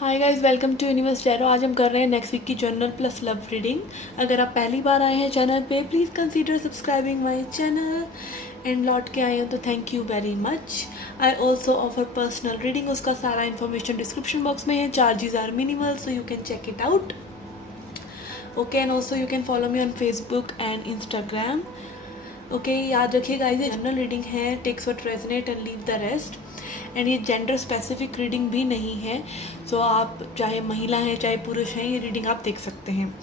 Hi guys, welcome to universe tarot. आज हम कर रहे हैं नेक्स्ट वीक की जर्नल प्लस लव रीडिंग। अगर आप पहली बार आए हैं चैनल पे, please consider subscribing my channel. And लौट के आए हो तो thank you very much. I also offer personal reading, उसका सारा इन्फॉर्मेशन डिस्क्रिप्शन बॉक्स में है। Charges are minimal, so you can check it out. Okay, and also you can follow me on Facebook and Instagram. Okay, याद रखिए guys, ये general reading है। Takes what resonate and leave the rest. And ये gender specific reading भी नहीं है, सो आप चाहे महिला हैं चाहे पुरुष हैं, ये रीडिंग आप देख सकते हैं।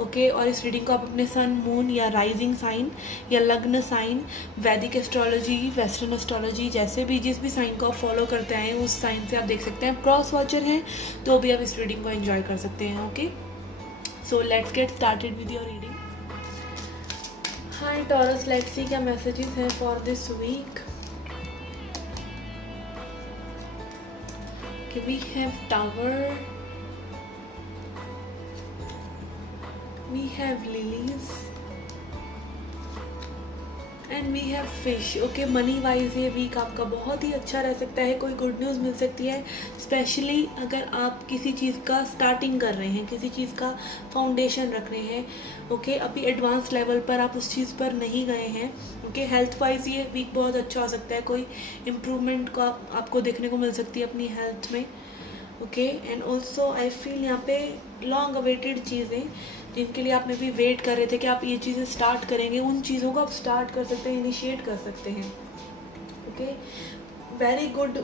ओके, और इस रीडिंग को आप अपने सन, मून या राइजिंग साइन या लग्न साइन, वैदिक एस्ट्रोलॉजी, वेस्टर्न एस्ट्रोलॉजी, जैसे भी जिस भी साइन को आप फॉलो करते हैं उस साइन से आप देख सकते हैं। क्रॉस वॉचर हैं तो भी आप इस रीडिंग को एंजॉय कर सकते हैं। Okay, so let's get started with your reading. Hi Taurus, let's see क्या मैसेजेस हैं for this week. Okay, we have Tower, we have Lilies and we have Fish. Okay, money wise ये week आपका बहुत ही अच्छा रह सकता है। कोई गुड न्यूज़ मिल सकती है, स्पेशली अगर आप किसी चीज़ का स्टार्टिंग कर रहे हैं, किसी चीज़ का फाउंडेशन रख रहे हैं। ओके, अभी एडवांस लेवल पर आप उस चीज़ पर नहीं गए हैं। ओके, हेल्थ वाइज ये वीक बहुत अच्छा हो सकता है। कोई इम्प्रूवमेंट को आपको देखने को मिल सकती है अपनी हेल्थ में। Okay, and also I feel यहाँ पे लॉन्ग अवेटेड चीज़ें जिनके लिए आप में भी वेट कर रहे थे कि आप ये चीज़ें स्टार्ट करेंगे, उन चीज़ों को आप स्टार्ट कर सकते हैं, इनिशिएट कर सकते हैं। Okay, very good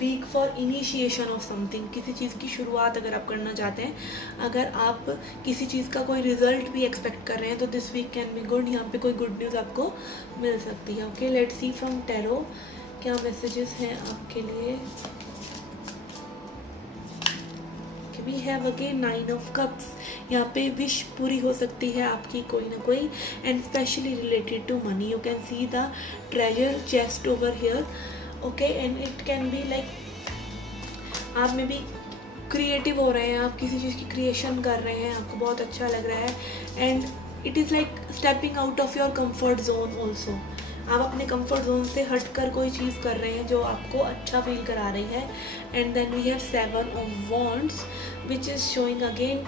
week for initiation of something. किसी चीज़ की शुरुआत अगर आप करना चाहते हैं, अगर आप किसी चीज़ का कोई रिजल्ट भी एक्सपेक्ट कर रहे हैं तो this week can be good. यहाँ पे कोई गुड न्यूज़ आपको मिल सकती है। Okay, let's see from tarot क्या मैसेजेस हैं आपके लिए। We have again 9 of cups. यहाँ पे विश पूरी हो सकती है आपकी कोई ना कोई, and specially related to money. You can see the treasure chest over here. Okay, and it can be like आप में भी क्रिएटिव हो रहे हैं, आप किसी चीज़ की क्रिएशन कर रहे हैं, आपको बहुत अच्छा लग रहा है। And it is like stepping out of your comfort zone also. आप अपने कंफर्ट जोन से हटकर कोई चीज़ कर रहे हैं जो आपको अच्छा फील करा रही है। And then we have 7 of wands which is showing again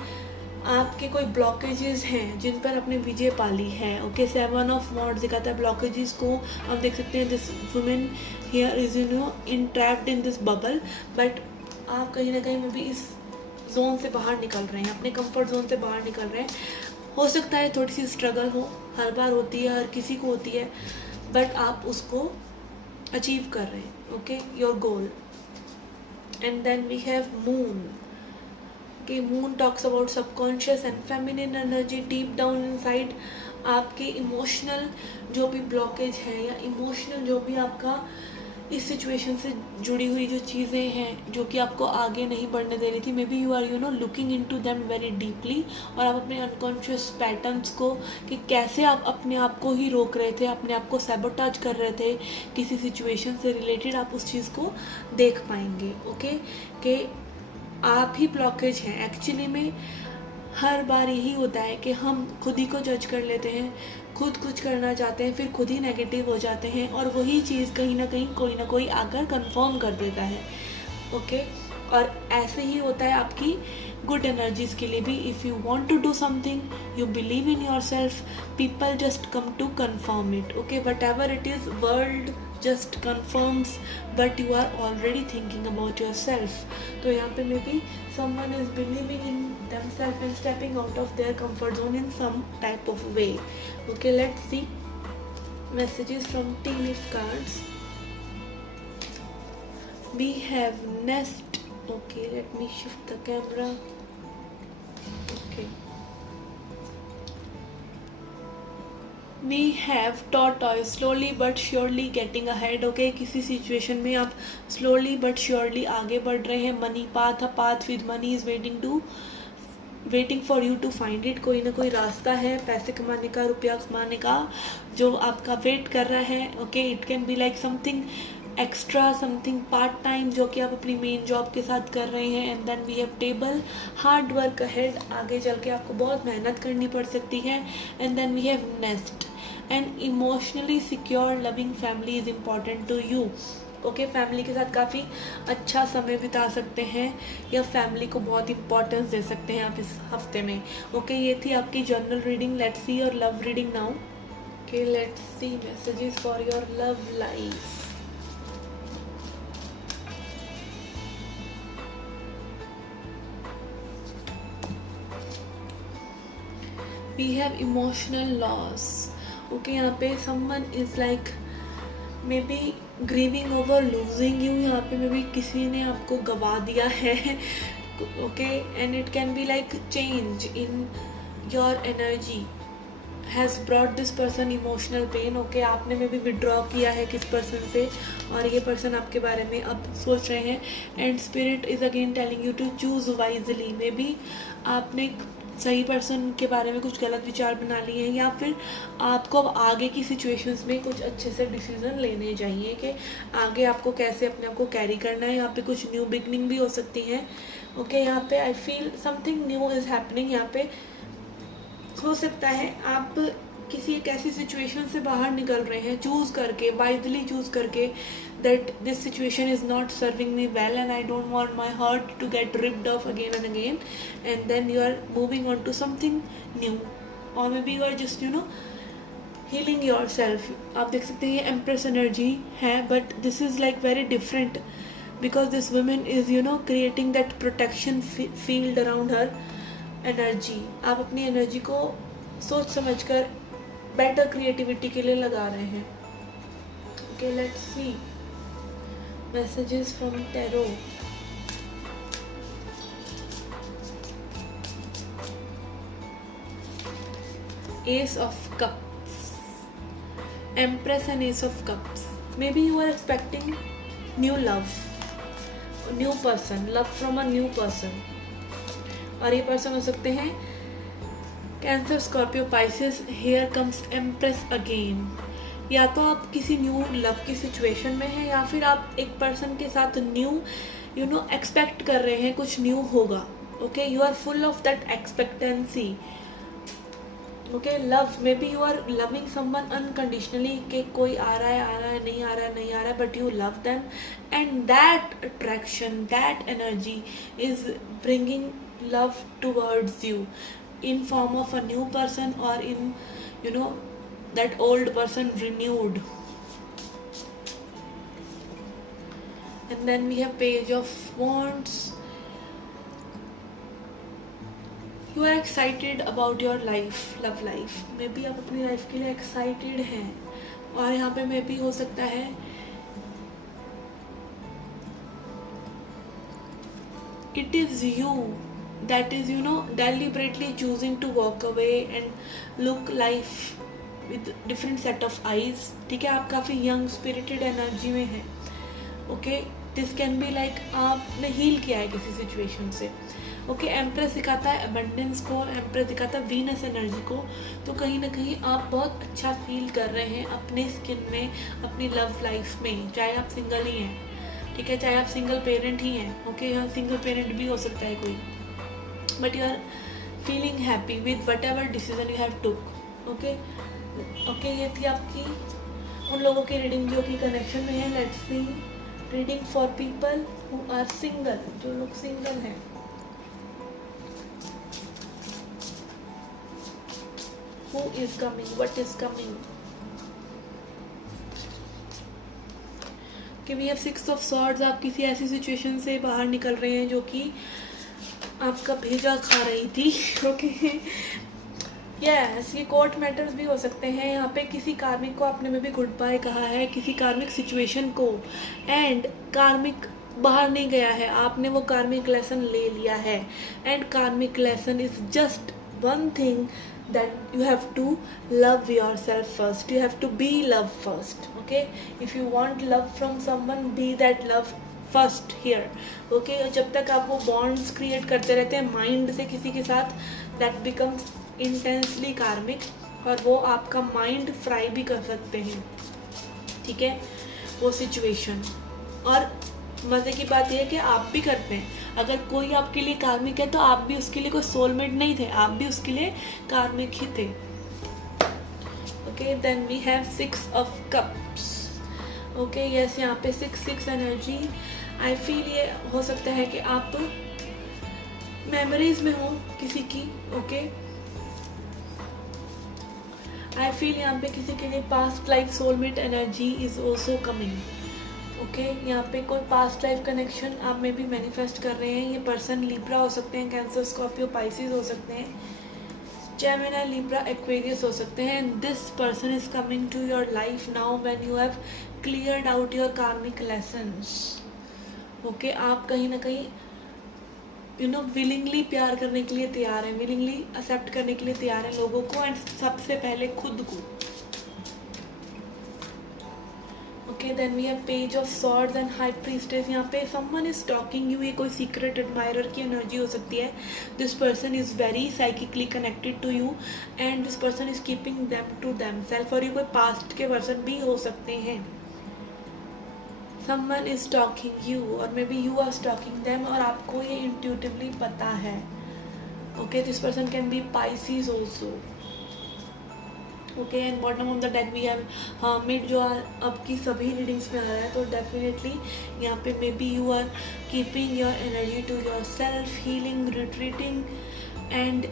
आपके कोई ब्लॉकेजेस हैं जिन पर आपने विजय पाली है। ओके, 7 ऑफ वॉन्ड्स दिखाता है ब्लॉकेजेस को। आप देख सकते हैं this women here is entrapped in this bubble, but आप कहीं ना कहीं में भी इस जोन से बाहर निकल रहे हैं, अपने कंफर्ट जोन से बाहर निकल रहे हैं। हो सकता है थोड़ी सी स्ट्रगल हो, हर बार होती है, हर किसी को होती है, बट आप उसको अचीव कर रहे हैं। Okay, your goal. And then we have moon. कि moon talks about subconscious and feminine energy deep down inside. आपके इमोशनल जो भी ब्लॉकेज है या इमोशनल जो भी आपका इस सिचुएशन से जुड़ी हुई जो चीज़ें हैं जो कि आपको आगे नहीं बढ़ने दे रही थी, maybe you are looking into them very deeply. और आप अपने अनकॉन्शियस पैटर्न्स को, कि कैसे आप अपने आप को ही रोक रहे थे, अपने आप को सैबोटाज कर रहे थे किसी सिचुएशन से रिलेटेड, आप उस चीज़ को देख पाएंगे। ओके, कि आप ही ब्लॉकेज हैं एक्चुअली में। हर बार यही होता है कि हम खुद ही को जज कर लेते हैं, खुद कुछ करना चाहते हैं, फिर खुद ही नेगेटिव हो जाते हैं, और वही चीज़ कहीं ना कोई आकर कंफर्म कर देता है। ओके, और ऐसे ही होता है आपकी गुड एनर्जीज़ के लिए भी। If you want to do something, you believe in yourself, people just come to confirm it. Okay, whatever it is, world just confirms, but you are already thinking about yourself. तो यहाँ पे maybe someone is believing in themselves and stepping out of their comfort zone in some type of way. Okay, let's see messages from tea leaf cards. We have nest. Okay, let me shift the camera. Okay, we have tortoise, slowly but surely getting ahead. Okay, किसी situation में आप slowly but surely आगे बढ़ रहे हैं। Money path, a path with money is waiting for you to find it. कोई ना कोई रास्ता है पैसे कमाने का, रुपया कमाने का, जो आपका वेट कर रहा है। Okay, it can be like something extra, something part time जो कि आप अपनी मेन जॉब के साथ कर रहे हैं। And then we have table, hard work ahead, आगे चल के आपको बहुत मेहनत करनी पड़ सकती है। And then we have nest, and emotionally secure loving family is important to you. Okay, family के साथ काफ़ी अच्छा समय बिता सकते हैं या फैमिली को बहुत इंपॉर्टेंस दे सकते हैं आप इस हफ्ते में। ओके, ये थी आपकी journal reading. Let's see your love reading now. Okay, let's C messages for your love life. We have emotional loss. Okay, यहाँ पे someone is like maybe grieving over losing you. यहाँ पे maybe किसी ने आपको गवा दिया है। Okay, and it can be like change in your energy has brought this person emotional pain. Okay, आपने maybe withdraw किया है किस person से और ये person आपके बारे में अब सोच रहे हैं। and spirit is again telling you to choose wisely. maybe आपने सही पर्सन के बारे में कुछ गलत विचार बना लिए हैं या फिर आपको अब आगे की सिचुएशंस में कुछ अच्छे से डिसीजन लेने चाहिए कि आगे आपको कैसे अपने आप को कैरी करना है। यहाँ पे कुछ न्यू बिगनिंग भी हो सकती है। ओके, यहाँ पे I feel something new is happening. यहाँ पे हो सकता है आप किसी एक ऐसी सिचुएशन से बाहर निकल रहे हैं चूज़ करके, वाइजली चूज़ करके, that this situation is not serving me well and I don't want my heart to get ripped off again and again, and then you are moving on to something new, or maybe you are just healing yourself. आप देख सकते हैं ये empress energy है, but this is like very different because this woman is creating that protection field around her energy. आप अपनी energy को सोच समझ कर बेटर क्रिएटिविटी के लिए लगा रहे हैं। Okay, let's C messages from tarot. Ace of Cups, Empress and Ace of Cups. Maybe you are expecting new love, new person, love from a new person. और ये पर्सन हो सकते हैं cancer, Scorpio, Pisces. Here comes Empress again. या तो आप किसी new love की सिचुएशन में हैं या फिर आप एक पर्सन के साथ न्यू एक्सपेक्ट कर रहे हैं कुछ न्यू होगा। Okay, you are full of that expectancy. Okay, love, maybe you are loving someone unconditionally कि कोई आ रहा है नहीं आ रहा है, but you love them and that attraction, that energy is bringing love towards you in form of a new person or in that old person renewed. And then we have Page of Wands. You are excited about your life, love life. maybe आप अपनी life के लिए excited हैं और यहाँ पे maybe हो सकता है it is you that is deliberately choosing to walk away and look life with different set of eyes. ठीक है, आप काफ़ी यंग स्पिरिटेड एनर्जी में हैं। Okay, this can be like आपने हील किया है किसी सिचुएशन से। ओके, एम्प्रेस दिखाता है अबंडेंस को, एम्प्रेस दिखाता है वीनस एनर्जी को। तो कहीं ना कहीं आप बहुत अच्छा फील कर रहे हैं अपने स्किन में, अपनी लव लाइफ में, चाहे आप सिंगल ही हैं। ठीक है, चाहे आप सिंगल पेरेंट ही हैं। ओके, यहाँ सिंगल पेरेंट भी हो सकता है कोई, but you are feeling happy with whatever decision you have took. Okay, ये थी आपकी उन लोगों की रीडिंग जो कि कनेक्शन में है। Let's see reading for people who are single, जो लोग सिंगल हैं। Who is coming, what is coming. कि वी हैव 6 ऑफ सॉर्ड्स। आप किसी ऐसी सिचुएशन से बाहर निकल रहे हैं जो कि आपका भेजा खा रही थी। ओके, यस, ये कोर्ट मैटर्स भी हो सकते हैं। यहाँ पे किसी कार्मिक को आपने में भी गुड बाय कहा है, किसी कार्मिक सिचुएशन को, एंड कार्मिक बाहर नहीं गया है, आपने वो कार्मिक लेसन ले लिया है। एंड कार्मिक lesson is just one thing, that you have to love yourself first, you have to be love first. Okay, if you want love from someone, be that love first here. Okay, जब तक आप वो bonds create करते रहते हैं mind से किसी के साथ, that becomes intensely karmic, और वो आपका माइंड फ्राई भी कर सकते हैं। ठीक है, वो सिचुएशन। और मज़े की बात यह है कि आप भी करते हैं। अगर कोई आपके लिए कार्मिक है तो आप भी उसके लिए कोई सोलमेट नहीं थे, आप भी उसके लिए कार्मिक ही थे। Okay, then we have 6 of cups. Okay yes, यहाँ पे 6 एनर्जी। आई फील ये हो सकता है कि आप मेमोरीज में हो किसी की। ओके आई फील यहाँ पे किसी के लिए past life soulmate energy is also coming. Okay यहाँ पे कोई पास्ट लाइफ कनेक्शन आप में भी मैनिफेस्ट कर रहे हैं। ये पर्सन लिब्रा हो सकते हैं, कैंसर, स्कॉर्पियो, पाइसिस हो सकते हैं, जेमिनी, लिब्रा, एक्वेरियस हो सकते हैं। And this person is coming to your life now when you have cleared out your karmic lessons. Okay आप कहीं ना कहीं विलिंगली प्यार करने के लिए तैयार हैं, विलिंगली एक्सेप्ट करने के लिए तैयार हैं लोगों को, एंड सबसे पहले खुद को। Okay then we have page of swords and high priestess. यहाँ पे समवन इज टॉकिंग यू, ये कोई सीक्रेट एडमायरर की एनर्जी हो सकती है। This person is very psychically connected to you and this person is keeping them to themself. और ये कोई पास्ट के पर्सन भी हो सकते हैं। someone is stalking you और maybe you are stalking them और आपको ये intuitively पता है। okay this person can be Pisces also। okay and bottom of the deck we have hermit जो अब की सभी रीडिंग्स में आ रहा है। तो डेफिनेटली यहाँ पे maybe you are keeping your energy to yourself, healing, retreating and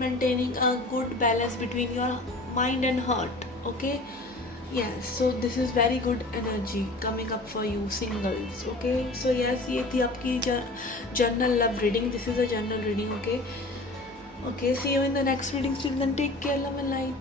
maintaining a good balance between your mind and heart. Okay yes, so this is very good energy coming up for you singles। okay so yes, ये थी आपकी general love reading। this is a general reading। okay see you in the next reading। till then take care, love and light।